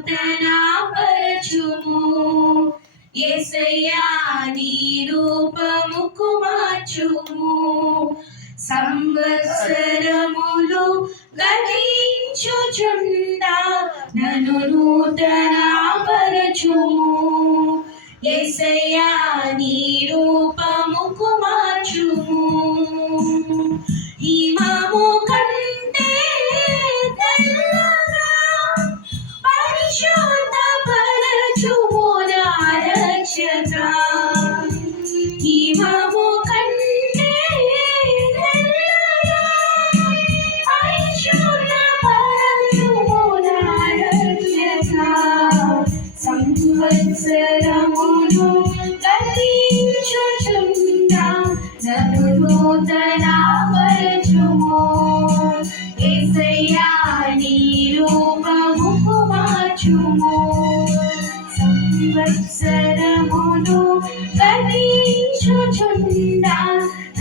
నూతనపరచుము. యేసయ్యా నీ రూపముకు మార్చుము. సంవత్సరములు గతించుచుండా నన్ను నూతనపరచుము. యేసయ్యా నీ రూపముకు మార్చుము. హిమము కంటే తెల్లగా పరిశుద్ధపరచుము నా రక్షక. హిమము కంటే తెల్లగా పరిశుద్ధపరచుము నా రక్షక. సంవత్సరములు గతించుచుండా నన్ను నూతనపరచుము. యేసయ్యా నీ రూపముకు మార్చుము. సంవత్సరములు గతించుచుండా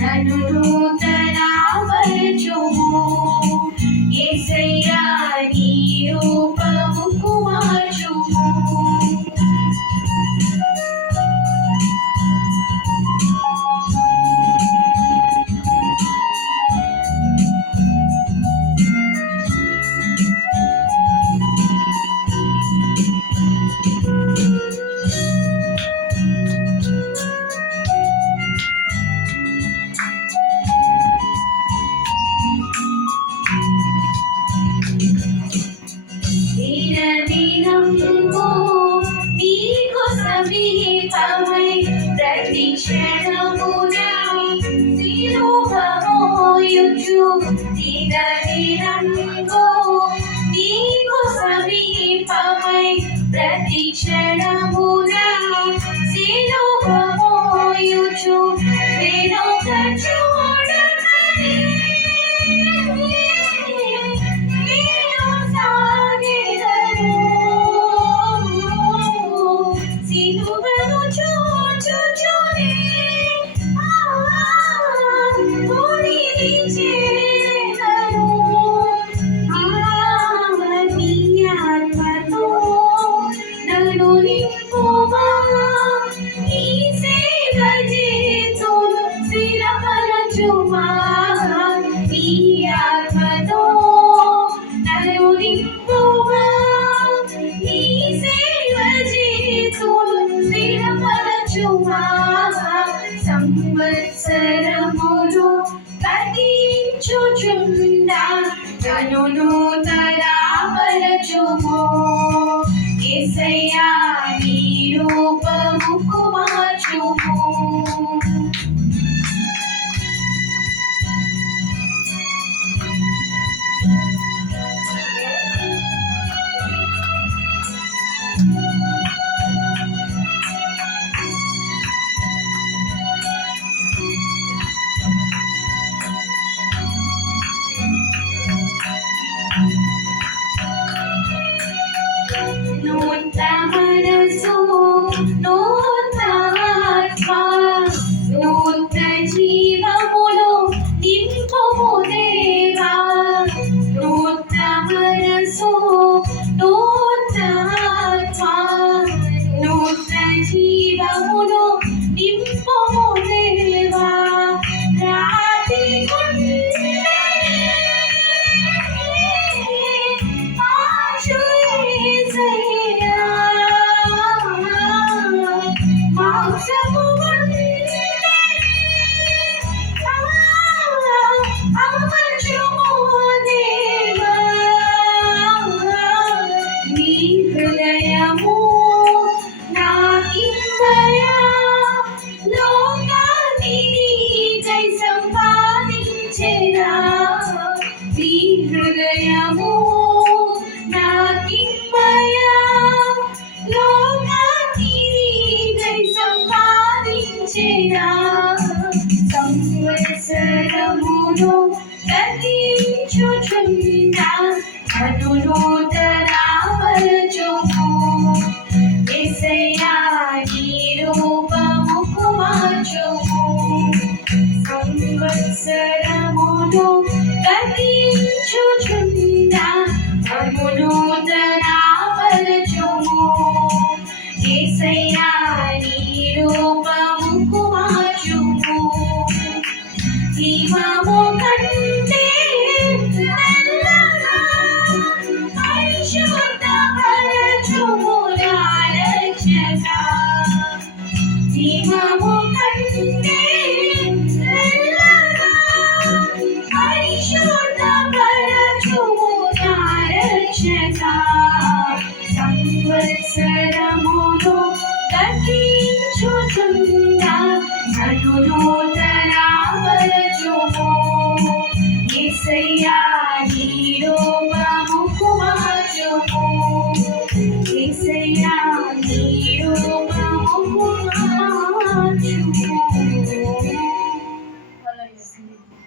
నన్ను నూతనపరచుము. యేసయ్యా నీ రూపముకు మార్చుము. నీకు సమీపమై ప్రతి క్షణమున సిలువ మోయుచు దినదినంబు నీకు సమీపమై ప్రతి క్షణమున సిలువ మోయుచు వెనుక చూడకని సంవత్సరములు గతించుచుండా నన్ను నూతనపరచుము. యేసయ్యా నీ రూపముకు మార్చుము. నూతన మనసు నూతన ఆత్మ నూతన జీవములు నింపుము దేవా. నూతన మనసు నూతన ఆత్మ నూతన జీవములు నింపుము దేవా. రాతి యేసయ్యా